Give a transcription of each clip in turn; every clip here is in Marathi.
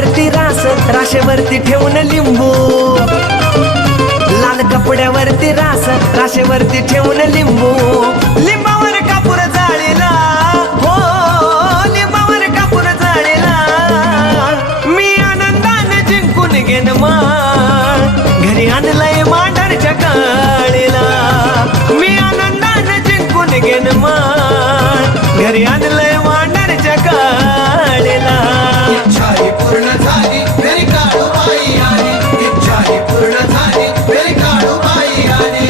कपड्यावरती रास, राशेवरती ठेवून लिंबू. लाल कपड्यावरती रास, राशेवरती ठेवून लिंबू. लिंबावर कापूर जाळीला, हो लिंबावर कापूर जाळीला. मी आनंदाने जिंकून घेन माळ, घरी आणलंय मांढरच्या काळीला. मी आनंदाने जिंकून घेन माळ, घरी आणलंय मांढरच्या काळीला. इच्छाही पूर्ण झाली घरी काळूबाई आली, इच्छाही पूर्ण झाली घरी काळूबाई आली.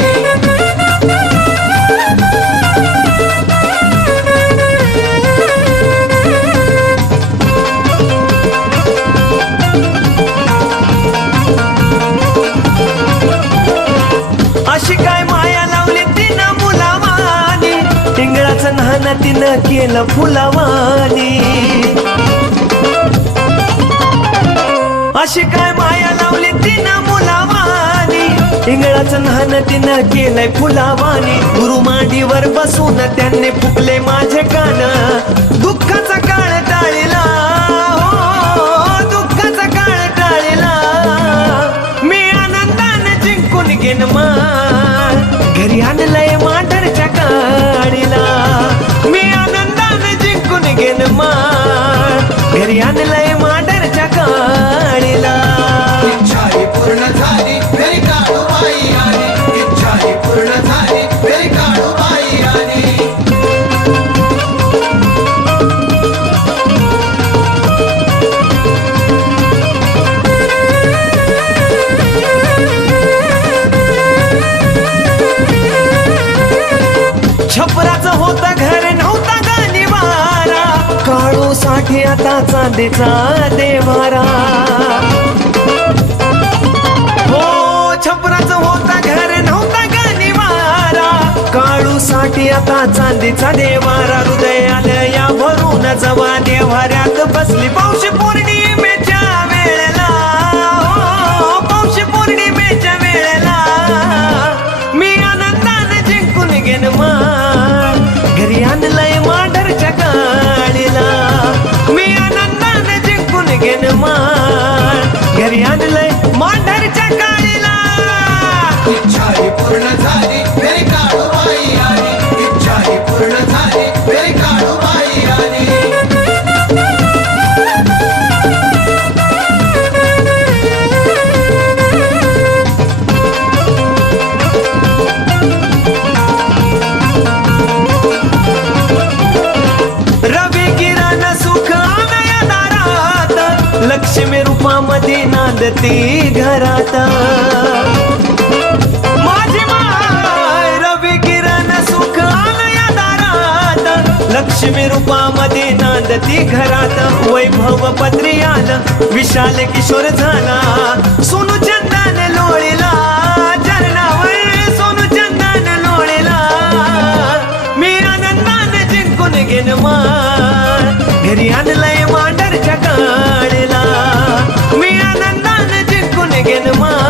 अशी काय माया लावली तिनं मुलावानी, इंगळाचं न्हाण तिनं केलं फुलावानी. अशी काय माया लावली तिनं मुलावानी, इंगळाचं न्हाण तिनं केलंय फुलावानी. गुरु मांडीवर बसून त्यांनी फुकले माझे कान, दुःखाचा काळ टाळीला, हो दुःखाचा काळ टाळीला. मी आनंदाने जिंकून घेन माळ, घरी आणलंय मांढरच्या काळीला. मी आनंदाने जिंकून घेन माळ, घरी आणलंय मांढरच्या काळीला. इच्छाही पूर्ण झाली घरी काळूबाई आली, इच्छाही पूर्ण झाली घरी काळूबाई आली. छपराचं होता घर नव्हता गाणीवारा, काळू साठी आता चांदीचा देवारा. हो छपराचं होता घर नव्हता गाणीवारा, काळू साठी आता चांदीचा देवारा. हृदय आलं या भरून जवा देवाऱ्यात बसली पौष पौर्णिमेच्या वेळेला, हो पौष पौर्णिमेच्या वेळेला. मी आनंदाने जिंकून घेन माळ, घरी आणलंय मांढरच्या काळीला. मी आनंदाने जिंकून घेन माळ, घरी आणलंय मांढरच्या काळीला. इच्छाही पूर्ण झाली घरी काळूबाई आली, इच्छाही पूर्ण झाली घरी काळूबाई आली. रवी किरण सुख आनया दारात, लक्ष्मी रूपामध्ये नांदती घरात. माझी माय रवी किरण सुख आनया दारात, लक्ष्मी रूपामध्ये नांदती घरात. वैभव पत्री आलं, विशाल किशोर झाला, सोनू चंदन लोळीला चरणावर, सोनू चंदन लोळीला. मी आनंदाने जिंकून घेन माळ, घरी आणलंय मांढरच्या काळीला. मी आनंदाने जिंकून घेन माळ,